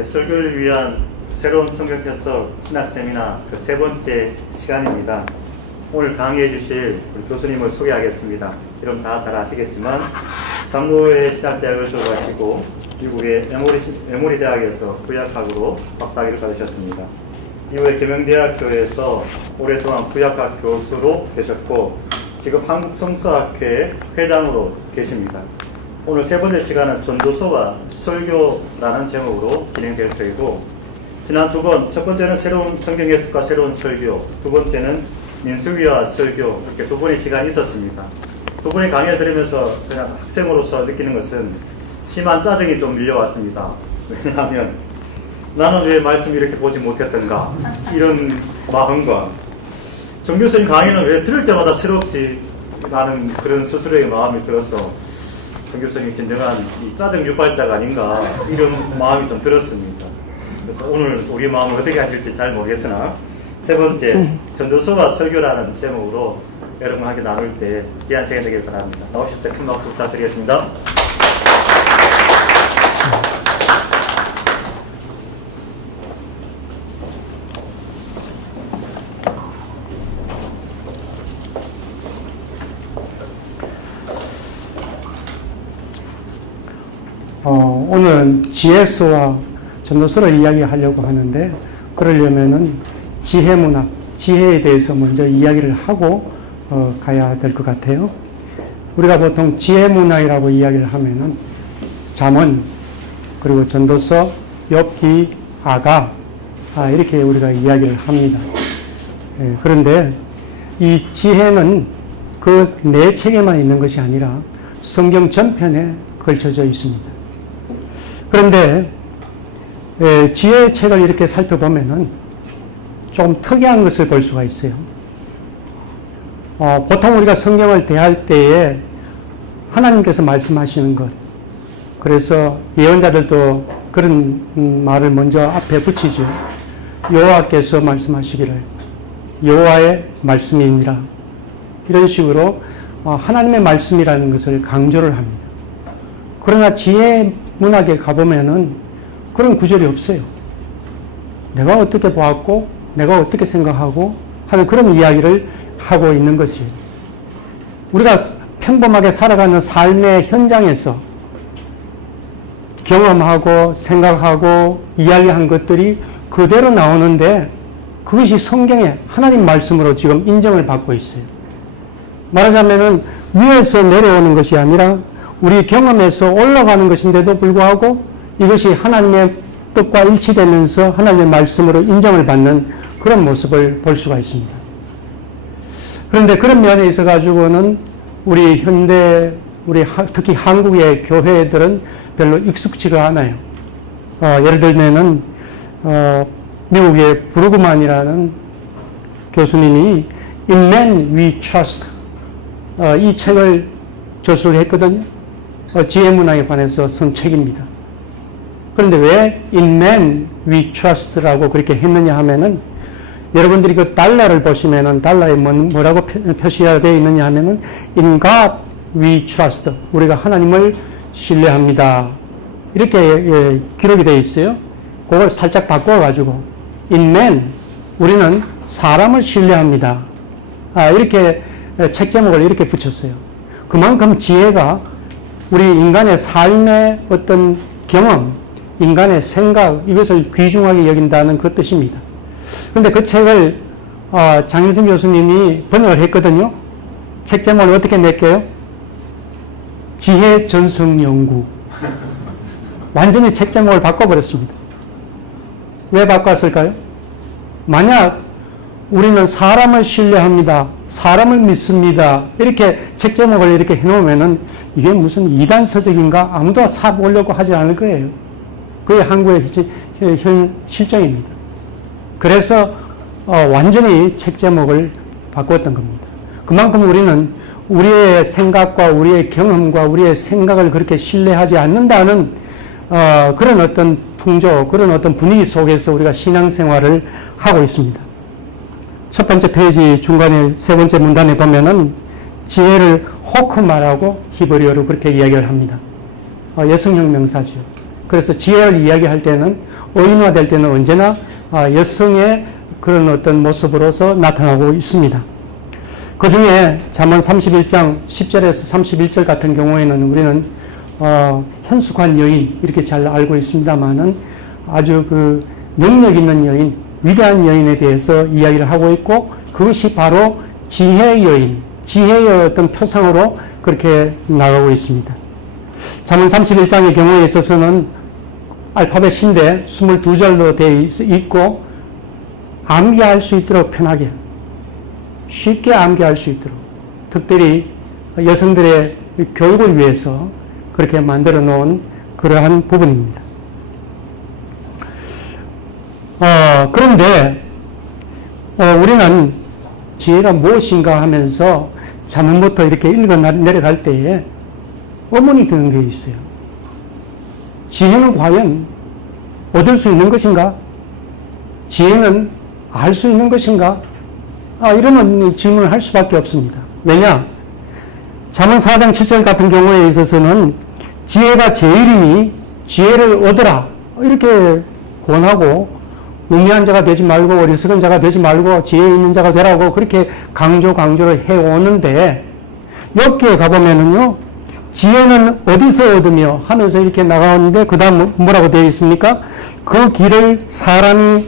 설교를 위한 새로운 성경 해석 신학 세미나 그 세 번째 시간입니다. 오늘 강의해 주실 우리 교수님을 소개하겠습니다. 여러분 다 잘 아시겠지만 장로회 신학대학을 졸업하시고 미국의 에모리 대학에서 구약학으로 박사학위를 받으셨습니다. 이후에 계명대학교에서 오랫동안 구약학 교수로 계셨고 지금 한국성서학회 회장으로 계십니다. 오늘 세 번째 시간은 전도서와 설교라는 제목으로 진행될 터이고, 지난 두 번, 첫 번째는 새로운 성경 해석과 새로운 설교, 두 번째는 민수기와 설교, 이렇게 두 번의 시간이 있었습니다. 두 번의 강의를 들으면서 그냥 학생으로서 느끼는 것은 심한 짜증이 좀 밀려왔습니다. 왜냐하면 나는 왜 말씀 이렇게 보지 못했던가, 이런 마음과 정 교수님 강의는 왜 들을 때마다 새롭지 라는 그런 스스로의 마음이 들어서 정 교수님이 진정한 이 짜증 유발자가 아닌가, 이런 마음이 좀 들었습니다. 그래서 오늘 우리 마음을 어떻게 하실지 잘 모르겠으나 세 번째 전도서와 설교라는 제목으로 여러분과 함께 나눌 때 귀한 시간이 되길 바랍니다. 나오실 때 큰 박수 부탁드리겠습니다. 오늘은 지혜서와 전도서를 이야기하려고 하는데, 그러려면은 지혜문학, 지혜에 대해서 먼저 이야기를 하고 가야 될 것 같아요. 우리가 보통 지혜문학이라고 이야기를 하면은 잠언, 그리고 전도서, 욥기, 아가, 이렇게 우리가 이야기를 합니다. 그런데 이 지혜는 그 네 책에만 있는 것이 아니라 성경 전편에 걸쳐져 있습니다. 그런데 지혜의 책을 이렇게 살펴보면은 좀 특이한 것을 볼 수가 있어요. 보통 우리가 성경을 대할 때에 하나님께서 말씀하시는 것, 그래서 예언자들도 그런 말을 먼저 앞에 붙이죠. 여호와께서 말씀하시기를 여호와의 말씀이니라, 이런 식으로 하나님의 말씀이라는 것을 강조를 합니다. 그러나 지혜 문학에 가보면은 그런 구절이 없어요. 내가 어떻게 보았고 내가 어떻게 생각하고 하는 그런 이야기를 하고 있는 것이에요. 우리가 평범하게 살아가는 삶의 현장에서 경험하고 생각하고 이야기한 것들이 그대로 나오는데, 그것이 성경의 하나님 말씀으로 지금 인정을 받고 있어요. 말하자면은 위에서 내려오는 것이 아니라 우리 경험에서 올라가는 것인데도 불구하고 이것이 하나님의 뜻과 일치되면서 하나님의 말씀으로 인정을 받는 그런 모습을 볼 수가 있습니다. 그런데 그런 면에 있어 가지고는 우리 현대, 특히 한국의 교회들은 별로 익숙치가 않아요. 예를 들면은 미국의 브루그만이라는 교수님이 In Man We Trust, 이 책을 저술을 했거든요. 지혜문학에 관해서 쓴 책입니다. 그런데 왜 In Man We Trust라고 그렇게 했느냐 하면은, 여러분들이 그 달러를 보시면은 달러에 뭐라고 표시가 되어 있느냐 하면은 In God We Trust, 우리가 하나님을 신뢰합니다, 이렇게 기록이 되어 있어요. 그걸 살짝 바꿔가지고 In Man, 우리는 사람을 신뢰합니다, 이렇게 책 제목을 이렇게 붙였어요. 그만큼 지혜가 우리 인간의 삶의 어떤 경험, 인간의 생각, 이것을 귀중하게 여긴다는 그 뜻입니다. 그런데 그 책을 장인승 교수님이 번역을 했거든요. 책 제목을 어떻게 낼게요? 지혜 전승 연구. 완전히 책 제목을 바꿔버렸습니다. 왜 바꿨을까요? 만약 우리는 사람을 신뢰합니다, 사람을 믿습니다, 이렇게 책 제목을 이렇게 해놓으면은 이게 무슨 이단 서적인가, 아무도 사보려고 하지 않을 거예요. 그게 한국의 현 실정입니다. 그래서 완전히 책 제목을 바꿨던 겁니다. 그만큼 우리는 우리의 생각과 우리의 경험과 우리의 생각을 그렇게 신뢰하지 않는다는 그런 어떤 풍조, 그런 어떤 분위기 속에서 우리가 신앙생활을 하고 있습니다. 첫 번째 페이지 중간에 세 번째 문단에 보면은 지혜를 호크마라고 히브리어로 그렇게 이야기를 합니다. 여성형 명사죠. 그래서 지혜를 이야기할 때는 의인화될 때는 언제나 여성의 그런 어떤 모습으로서 나타나고 있습니다. 그 중에 잠언 31장 10절에서 31절 같은 경우에는 우리는 현숙한 여인 이렇게 잘 알고 있습니다만은 아주 그 능력 있는 여인, 위대한 여인에 대해서 이야기를 하고 있고 그것이 바로 지혜의 여인, 지혜의 어떤 표상으로 그렇게 나가고 있습니다. 잠언 31장의 경우에 있어서는 알파벳 신대 22절로 되어 있고 암기할 수 있도록 편하게 쉽게 암기할 수 있도록 특별히 여성들의 교육을 위해서 그렇게 만들어 놓은 그러한 부분입니다. 그런데 우리는 지혜가 무엇인가 하면서 잠언부터 이렇게 읽어 내려갈 때에 의문이 드는 게 있어요. 지혜는 과연 얻을 수 있는 것인가? 지혜는 알 수 있는 것인가? 이런 질문을 할 수밖에 없습니다. 왜냐? 잠언 4장 7절 같은 경우에 있어서는 지혜가 제일이니 지혜를 얻으라 이렇게 권하고 우매한 자가 되지 말고 어리석은 자가 되지 말고 지혜 있는 자가 되라고 그렇게 강조를 해오는데 여기에 가보면은요 지혜는 어디서 얻으며 하면서 이렇게 나가는데 그 다음 뭐라고 되어 있습니까? 그 길을 사람이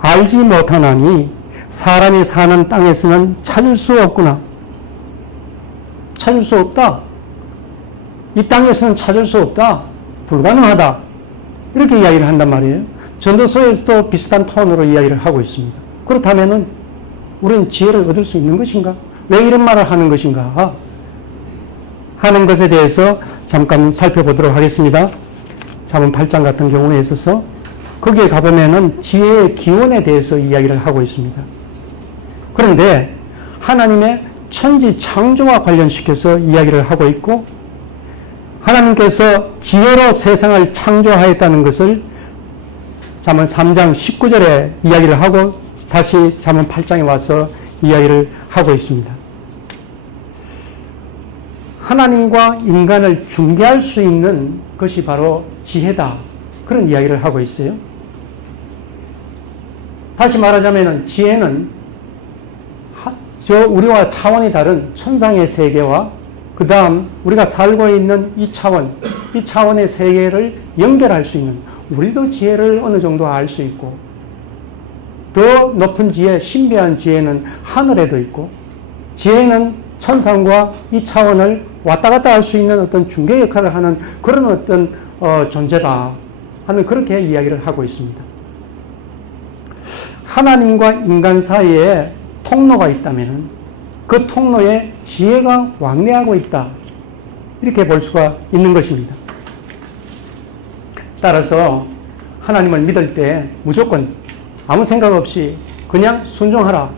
알지 못하나니 사람이 사는 땅에서는 찾을 수 없구나. 찾을 수 없다. 이 땅에서는 찾을 수 없다. 불가능하다. 이렇게 이야기를 한단 말이에요. 전도서에서도 비슷한 톤으로 이야기를 하고 있습니다. 그렇다면은 우리는 지혜를 얻을 수 있는 것인가? 왜 이런 말을 하는 것인가? 하는 것에 대해서 잠깐 살펴보도록 하겠습니다. 잠언 8장 같은 경우에 있어서 거기에 가보면은 지혜의 기원에 대해서 이야기를 하고 있습니다. 그런데 하나님의 천지 창조와 관련시켜서 이야기를 하고 있고 하나님께서 지혜로 세상을 창조하였다는 것을 잠언 3장 19절에 이야기를 하고 다시 잠언 8장에 와서 이야기를 하고 있습니다. 하나님과 인간을 중개할 수 있는 것이 바로 지혜다. 그런 이야기를 하고 있어요. 다시 말하자면 지혜는 우리와 차원이 다른 천상의 세계와 그 다음 우리가 살고 있는 이 차원의 세계를 연결할 수 있는 우리도 지혜를 어느 정도 알 수 있고 더 높은 지혜, 신비한 지혜는 하늘에도 있고 지혜는 천상과 이 차원을 왔다 갔다 할 수 있는 어떤 중개 역할을 하는 그런 어떤 존재다 하는 그렇게 이야기를 하고 있습니다. 하나님과 인간 사이에 통로가 있다면 그 통로에 지혜가 왕래하고 있다. 이렇게 볼 수가 있는 것입니다. 따라서 하나님을 믿을 때 무조건 아무 생각 없이 그냥 순종하라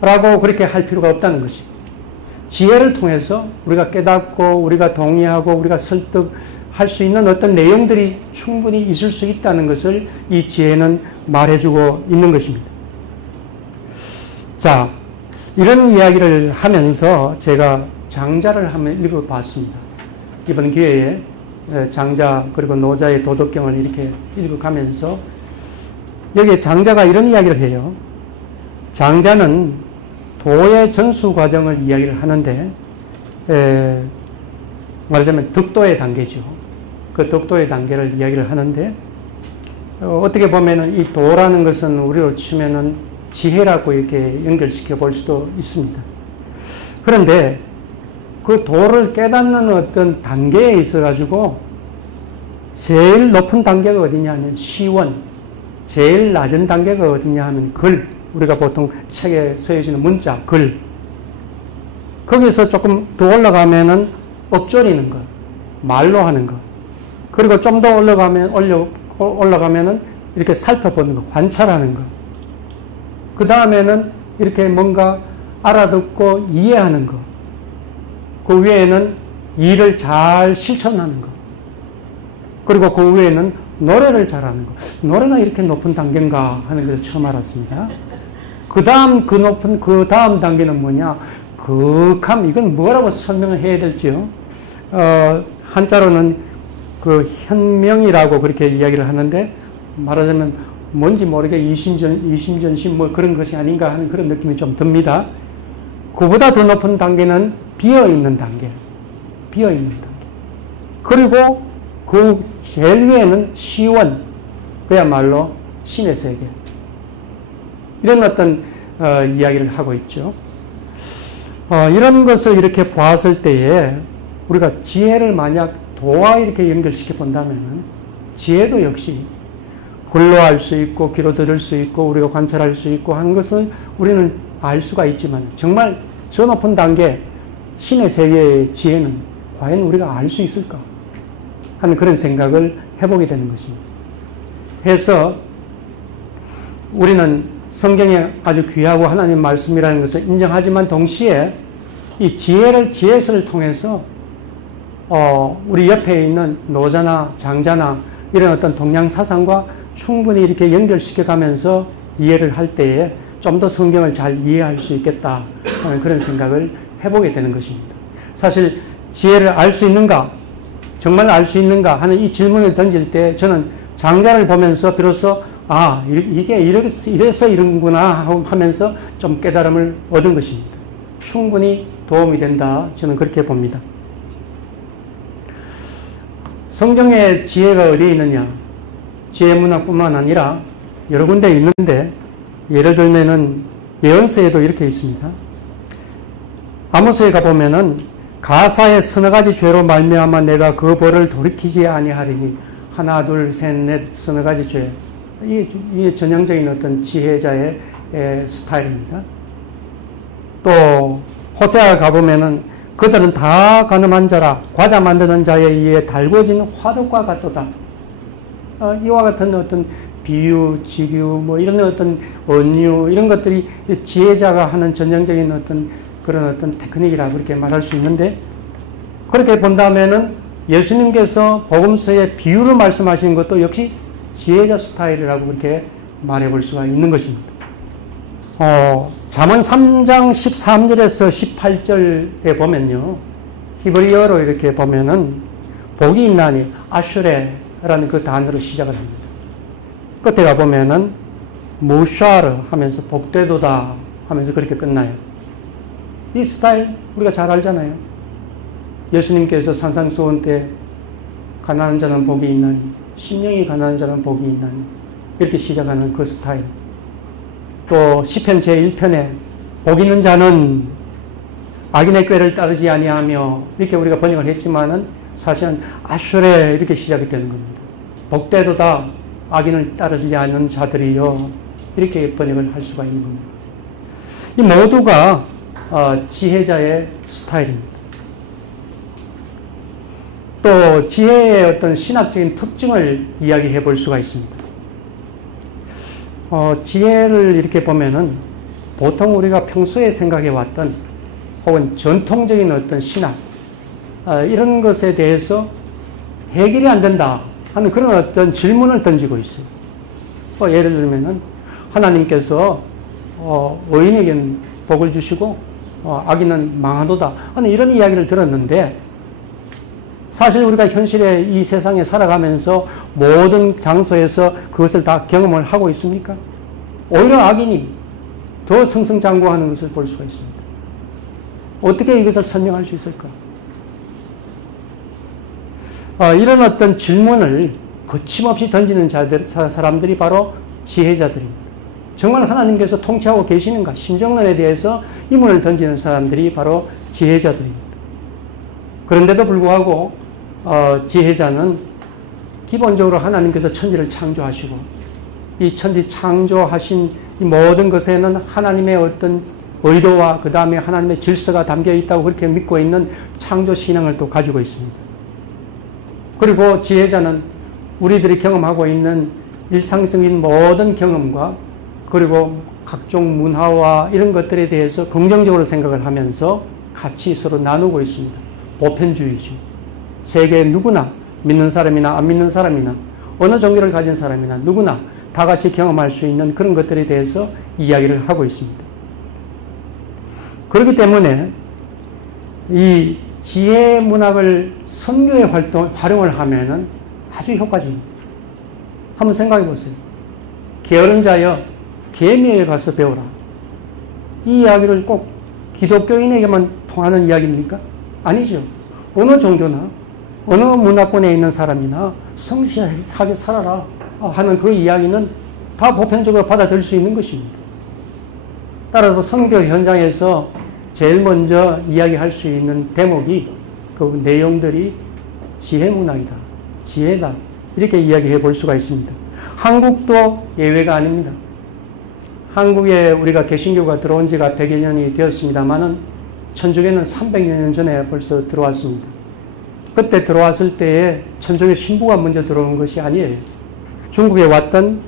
라고 그렇게 할 필요가 없다는 것입니다. 지혜를 통해서 우리가 깨닫고 우리가 동의하고 우리가 설득할 수 있는 어떤 내용들이 충분히 있을 수 있다는 것을 이 지혜는 말해주고 있는 것입니다. 자, 이런 이야기를 하면서 제가 장자를 한번 읽어봤습니다. 이번 기회에 장자 그리고 노자의 도덕경을 이렇게 읽어가면서 여기에 장자가 이런 이야기를 해요. 장자는 도의 전수 과정을 이야기를 하는데 말하자면 덕도의 단계죠. 그 덕도의 단계를 이야기를 하는데 어떻게 보면은 이 도라는 것은 우리로 치면은 지혜라고 이렇게 연결시켜 볼 수도 있습니다. 그런데 그 도를 깨닫는 어떤 단계에 있어 가지고 제일 높은 단계가 어디냐 하면 시원, 제일 낮은 단계가 어디냐 하면 글, 우리가 보통 책에 써있는 문자, 글. 거기서 조금 더 올라가면은 엎조리는 것, 말로 하는 것. 그리고 좀 더 올라가면은 이렇게 살펴보는 것, 관찰하는 것. 그 다음에는 이렇게 뭔가 알아듣고 이해하는 것. 그 위에는 일을 잘 실천하는 것. 그리고 그 위에는 노래를 잘하는 것. 노래가 이렇게 높은 단계인가 하는 것을 처음 알았습니다. 그 다음 단계는 뭐냐? 극함, 이건 뭐라고 설명을 해야 될지요? 한자로는 그 현명이라고 그렇게 이야기를 하는데, 말하자면 뭔지 모르게 이심전심 뭐 그런 것이 아닌가 하는 그런 느낌이 좀 듭니다. 그보다 더 높은 단계는 비어있는 단계. 비어있는 단계. 그리고 그 제일 위에는 시원. 그야말로 신의 세계. 이런 어떤 이야기를 하고 있죠. 이런 것을 이렇게 보았을 때에 우리가 지혜를 만약 도와 이렇게 연결시켜 본다면 지혜도 역시 글로 알 수 있고 귀로 들을 수 있고 우리가 관찰할 수 있고 하는 것을 우리는 알 수가 있지만 정말 저 높은 단계 신의 세계의 지혜는 과연 우리가 알 수 있을까 하는 그런 생각을 해보게 되는 것입니다. 그래서 우리는 성경에 아주 귀하고 하나님 말씀이라는 것을 인정하지만 동시에 이 지혜서를 통해서 우리 옆에 있는 노자나 장자나 이런 어떤 동양 사상과 충분히 이렇게 연결시켜 가면서 이해를 할 때에 좀 더 성경을 잘 이해할 수 있겠다 하는 그런 생각을 해보게 되는 것입니다. 사실 지혜를 알 수 있는가, 정말 알 수 있는가 하는 이 질문을 던질 때 저는 장자를 보면서 비로소 이게 이래서 이런구나 하면서 좀 깨달음을 얻은 것입니다. 충분히 도움이 된다. 저는 그렇게 봅니다. 성경의 지혜가 어디에 있느냐? 지혜 문학뿐만 아니라 여러 군데 있는데 예를 들면은 예언서에도 이렇게 있습니다. 아모스에 가보면은 가사의 서너 가지 죄로 말미암아 내가 그 벌을 돌이키지 아니하리니 하나 둘 셋 넷 서너 가지 죄. 이게 전형적인 어떤 지혜자의 스타일입니다. 또 호세아 가보면은 그들은 다 가늠한 자라 과자 만드는 자에 의해 달궈진 화덕과 같도다. 이와 같은 어떤 비유, 직유, 뭐 이런 어떤 언유 이런 것들이 지혜자가 하는 전형적인 어떤 그런 어떤 테크닉이라 그렇게 말할 수 있는데 그렇게 본다면은 예수님께서 복음서의 비유로 말씀하신 것도 역시 지혜자 스타일이라고 그렇게 말해 볼 수가 있는 것입니다. 잠언 3장 13절에서 18절에 보면요. 히브리어로 이렇게 보면은 복이 있나니 아슈레라는 그 단어로 시작을 합니다. 끝에 가보면은 무샤르 하면서 복되도다 하면서 그렇게 끝나요. 이 스타일 우리가 잘 알잖아요. 예수님께서 산상수훈 때 가난한 자는 복이 있나니 심령이 가난한 자는 복이 있나니 이렇게 시작하는 그 스타일. 또 시편 제1편에 복 있는 자는 악인의 꾀를 따르지 아니하며 이렇게 우리가 번역을 했지만은 사실은 아슈레 이렇게 시작이 되는 겁니다. 복되도다 악인을 따르지 않는 자들이요 이렇게 번역을 할 수가 있는 겁니다. 이 모두가 지혜자의 스타일입니다. 또 지혜의 어떤 신학적인 특징을 이야기해 볼 수가 있습니다. 지혜를 이렇게 보면은 보통 우리가 평소에 생각해 왔던 혹은 전통적인 어떤 신학 이런 것에 대해서 해결이 안 된다 하는 그런 어떤 질문을 던지고 있어요. 예를 들면은 하나님께서 의인에게는 복을 주시고 악인은 망하도다 하는 이런 이야기를 들었는데 사실 우리가 현실에 이 세상에 살아가면서 모든 장소에서 그것을 다 경험을 하고 있습니까? 오히려 악인이 더 승승장구하는 것을 볼 수가 있습니다. 어떻게 이것을 설명할 수 있을까? 이런 어떤 질문을 거침없이 던지는 사람들이 바로 지혜자들입니다. 정말 하나님께서 통치하고 계시는가? 신정론에 대해서 의문을 던지는 사람들이 바로 지혜자들입니다. 그런데도 불구하고 지혜자는 기본적으로 하나님께서 천지를 창조하시고 이 천지 창조하신 이 모든 것에는 하나님의 어떤 의도와 그 다음에 하나님의 질서가 담겨 있다고 그렇게 믿고 있는 창조 신앙을 또 가지고 있습니다. 그리고 지혜자는 우리들이 경험하고 있는 일상적인 모든 경험과 그리고 각종 문화와 이런 것들에 대해서 긍정적으로 생각을 하면서 같이 서로 나누고 있습니다. 보편주의죠. 세계 누구나 믿는 사람이나 안 믿는 사람이나 어느 종교를 가진 사람이나 누구나 다 같이 경험할 수 있는 그런 것들에 대해서 이야기를 하고 있습니다. 그렇기 때문에 이 지혜 문학을 선교에 활용을 하면은 아주 효과적입니다. 한번 생각해 보세요. 게으른 자여 계미에 가서 배우라. 이 이야기를 꼭 기독교인에게만 통하는 이야기입니까? 아니죠. 어느 종교나 어느 문화권에 있는 사람이나 성실하게 살아라 하는 그 이야기는 다 보편적으로 받아들일 수 있는 것입니다. 따라서 선교 현장에서 제일 먼저 이야기할 수 있는 대목이 그 내용들이 지혜문학이다, 지혜다, 이렇게 이야기해 볼 수가 있습니다. 한국도 예외가 아닙니다. 한국에 우리가 개신교가 들어온 지가 100여 년이 되었습니다만은 천주교는 300여 년 전에 벌써 들어왔습니다. 그때 들어왔을 때에 천주교 신부가 먼저 들어온 것이 아니에요. 중국에 왔던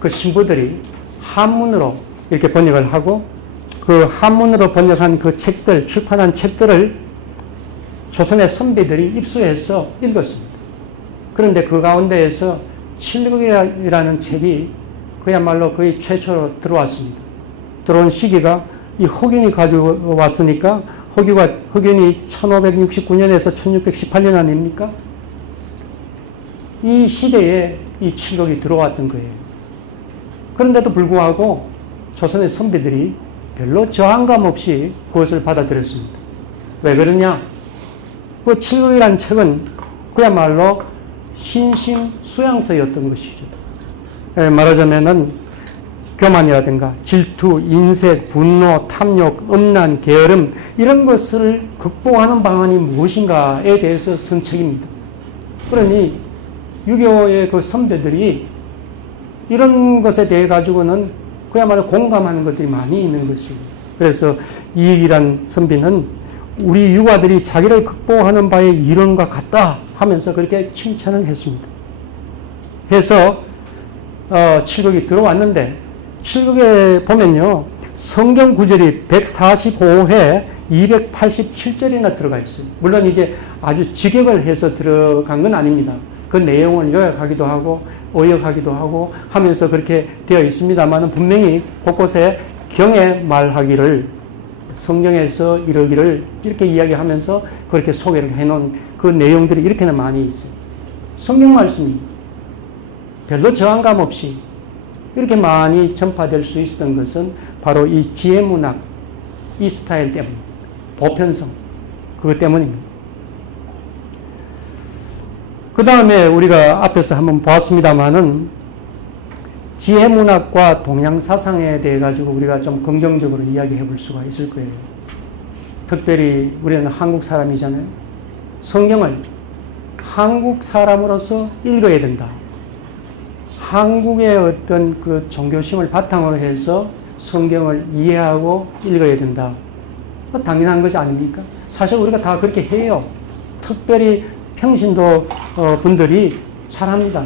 그 신부들이 한문으로 이렇게 번역을 하고 그 한문으로 번역한 그 책들, 출판한 책들을 조선의 선비들이 입수해서 읽었습니다. 그런데 그 가운데에서 칠국이라는 책이 그야말로 거의 최초로 들어왔습니다. 들어온 시기가 이 허균이 가지고 왔으니까 허균이 1569년에서 1618년 아닙니까? 이 시대에 이 칠국이 들어왔던 거예요. 그런데도 불구하고 조선의 선비들이 별로 저항감 없이 그것을 받아들였습니다. 왜 그러냐? 그 칠국이라는 책은 그야말로 신심수양서였던 것이죠. 말하자면은 교만이라든가 질투, 인색, 분노, 탐욕, 음란, 게으름 이런 것을 극복하는 방안이 무엇인가에 대해서 쓴 책입니다. 그러니 유교의 그 선배들이 이런 것에 대해 가지고는 그야말로 공감하는 것들이 많이 있는 것이고, 그래서 이익이란 선비는 우리 유가들이 자기를 극복하는 바의 이론과 같다 하면서 그렇게 칭찬을 했습니다. 해서 칠국이 들어왔는데 칠국에 보면요, 성경 구절이 145회 287절이나 들어가 있어요. 물론 이제 아주 직역을 해서 들어간 건 아닙니다. 그 내용을 요약하기도 하고 어역하기도 하고 하면서 그렇게 되어 있습니다만 분명히 곳곳에 경에 말하기를 성경에서 이러기를 이렇게 이야기하면서 그렇게 소개를 해놓은 그 내용들이 이렇게나 많이 있어요. 성경 말씀이 별로 저항감 없이 이렇게 많이 전파될 수 있었던 것은 바로 이 지혜문학, 이 스타일 때문입니다. 보편성, 그것 때문입니다. 그 다음에 우리가 앞에서 한번 보았습니다만은 지혜문학과 동양사상에 대해 가지고 우리가 좀 긍정적으로 이야기해 볼 수가 있을 거예요. 특별히 우리는 한국 사람이잖아요. 성경을 한국 사람으로서 읽어야 된다. 한국의 어떤 그 종교심을 바탕으로 해서 성경을 이해하고 읽어야 된다. 당연한 것이 아닙니까? 사실 우리가 다 그렇게 해요. 특별히 평신도 분들이 잘합니다.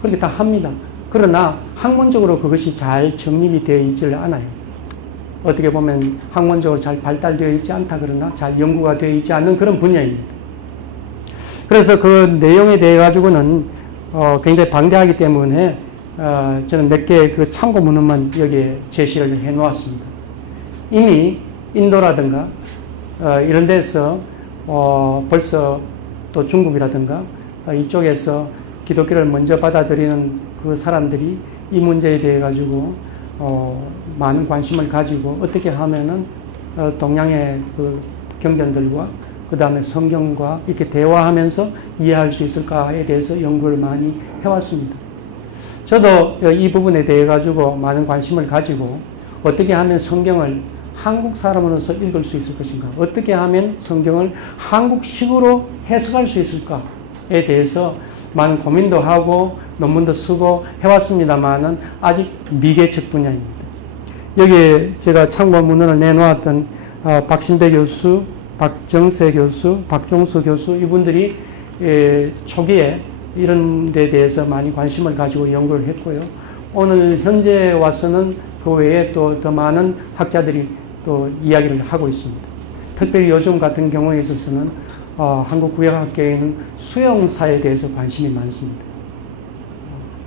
그렇게 다 합니다. 그러나 학문적으로 그것이 잘 정립이 되어 있지를 않아요. 어떻게 보면 학문적으로 잘 발달되어 있지 않다 그러나 잘 연구가 되어 있지 않는 그런 분야입니다. 그래서 그 내용에 대해 가지고는 굉장히 방대하기 때문에 저는 몇 개의 그 참고 문헌만 여기에 제시를 해 놓았습니다. 이미 인도라든가 이런 데서 벌써 또 중국이라든가 이쪽에서 기독교를 먼저 받아들이는 그 사람들이 이 문제에 대해 가지고 많은 관심을 가지고 어떻게 하면은 동양의 그 경전들과 그 다음에 성경과 이렇게 대화하면서 이해할 수 있을까에 대해서 연구를 많이 해왔습니다. 저도 이 부분에 대해 가지고 많은 관심을 가지고 어떻게 하면 성경을 한국 사람으로서 읽을 수 있을 것인가, 어떻게 하면 성경을 한국식으로 해석할 수 있을까에 대해서 많은 고민도 하고 논문도 쓰고 해왔습니다만은 아직 미개척 분야입니다. 여기에 제가 참고 문헌을 내놓았던 박신배 교수, 박정세 교수, 박종수 교수 이분들이 초기에 이런 데 대해서 많이 관심을 가지고 연구를 했고요. 오늘 현재 와서는 그 외에 또 더 많은 학자들이 또 이야기를 하고 있습니다. 특별히 요즘 같은 경우에 있어서는 한국구역학계에는 수용사에 대해서 관심이 많습니다.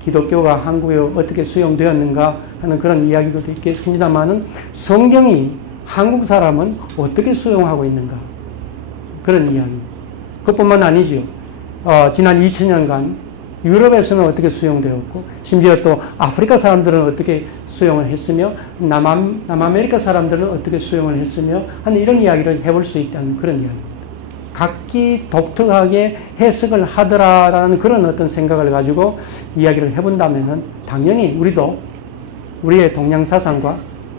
기독교가 한국에 어떻게 수용되었는가 하는 그런 이야기도 있겠습니다만은 성경이 한국 사람은 어떻게 수용하고 있는가 그런 이야기. 그뿐만 아니죠. 지난 2000년간 유럽에서는 어떻게 수용되었고 심지어 또 아프리카 사람들은 어떻게 수용을 했으며 남아메리카 사람들은 어떻게 수용을 했으며 하는 이런 이야기를 해볼 수 있다는 그런 이야기입니다. 각기 독특하게 해석을 하더라라는 그런 어떤 생각을 가지고 이야기를 해본다면 당연히 우리도 우리의 동양 사상과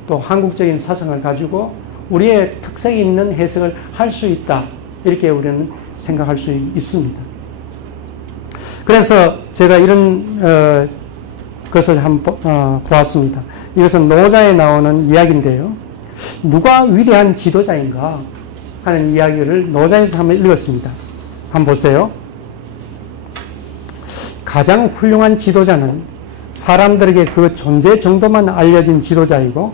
또 한국적인 사상을 가지고 우리의 특색이 있는 해석을 할 수 있다. 이렇게 우리는 생각할 수 있습니다. 그래서 제가 이런 것을 한번 보았습니다. 이것은 노자에 나오는 이야기인데요. 누가 위대한 지도자인가 하는 이야기를 노자에서 한번 읽었습니다. 한번 보세요. 가장 훌륭한 지도자는 사람들에게 그 존재 정도만 알려진 지도자이고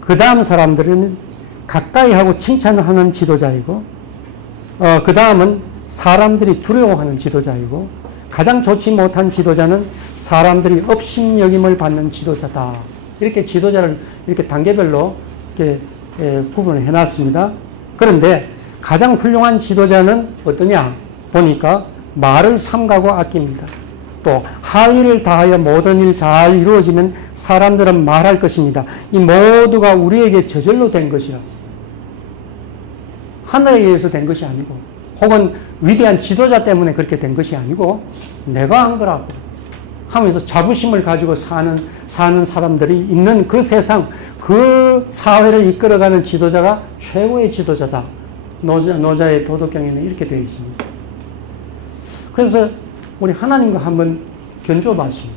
그 다음 사람들은 가까이 하고 칭찬하는 지도자이고 그 다음은 사람들이 두려워하는 지도자이고 가장 좋지 못한 지도자는 사람들이 업신여김을 받는 지도자다. 이렇게 지도자를 이렇게 단계별로 이렇게 구분을 해놨습니다. 그런데 가장 훌륭한 지도자는 어떠냐 보니까 말을 삼가고 아낍니다. 또 하의를 다하여 모든 일 잘 이루어지면 사람들은 말할 것입니다. 이 모두가 우리에게 저절로 된 것이라. 하늘에 의해서 된 것이 아니고 혹은 위대한 지도자 때문에 그렇게 된 것이 아니고 내가 한 거라고 하면서 자부심을 가지고 사는 사람들이 있는 그 세상, 그 사회를 이끌어가는 지도자가 최고의 지도자다. 노자의 도덕경에는 이렇게 되어 있습니다. 그래서 우리 하나님과 한번 견주어 봤습니다.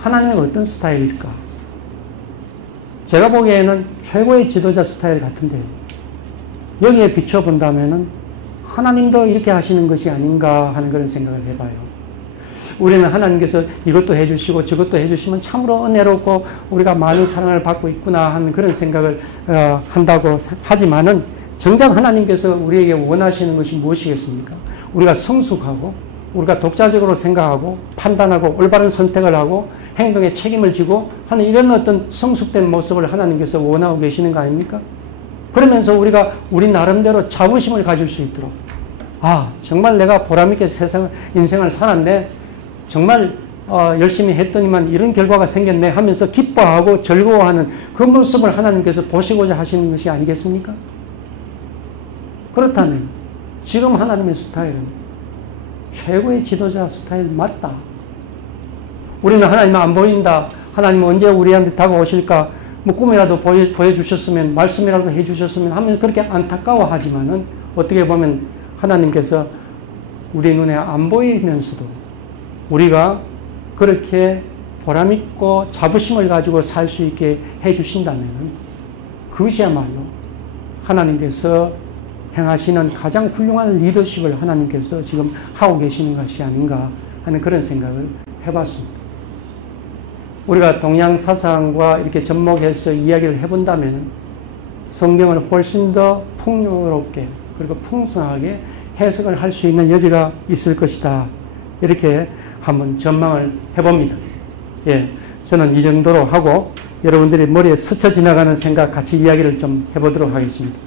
하나님은 어떤 스타일일까? 제가 보기에는 최고의 지도자 스타일 같은데 여기에 비춰본다면은 하나님도 이렇게 하시는 것이 아닌가 하는 그런 생각을 해봐요. 우리는 하나님께서 이것도 해주시고 저것도 해주시면 참으로 은혜롭고 우리가 많은 사랑을 받고 있구나 하는 그런 생각을 한다고 하지만은 정작 하나님께서 우리에게 원하시는 것이 무엇이겠습니까? 우리가 성숙하고 우리가 독자적으로 생각하고 판단하고 올바른 선택을 하고 행동에 책임을 지고 하는 이런 어떤 성숙된 모습을 하나님께서 원하고 계시는 거 아닙니까? 그러면서 우리가 우리 나름대로 자부심을 가질 수 있도록 정말 내가 보람있게 인생을 살았네. 정말 열심히 했더니만 이런 결과가 생겼네 하면서 기뻐하고 즐거워하는 그 모습을 하나님께서 보시고자 하시는 것이 아니겠습니까? 그렇다면 지금 하나님의 스타일은 최고의 지도자 스타일 맞다. 우리는 하나님 안 보인다. 하나님은 언제 우리한테 다가오실까? 뭐 꿈이라도 보여주셨으면 말씀이라도 해주셨으면 하면 그렇게 안타까워하지만은 어떻게 보면 하나님께서 우리 눈에 안 보이면서도 우리가 그렇게 보람있고 자부심을 가지고 살 수 있게 해주신다면 그것이야말로 하나님께서 행하시는 가장 훌륭한 리더십을 하나님께서 지금 하고 계시는 것이 아닌가 하는 그런 생각을 해봤습니다. 우리가 동양 사상과 이렇게 접목해서 이야기를 해본다면 성경을 훨씬 더 풍요롭게 그리고 풍성하게 해석을 할 수 있는 여지가 있을 것이다. 이렇게 한번 전망을 해봅니다. 저는 이 정도로 하고 여러분들이 머리에 스쳐 지나가는 생각 같이 이야기를 좀 해보도록 하겠습니다.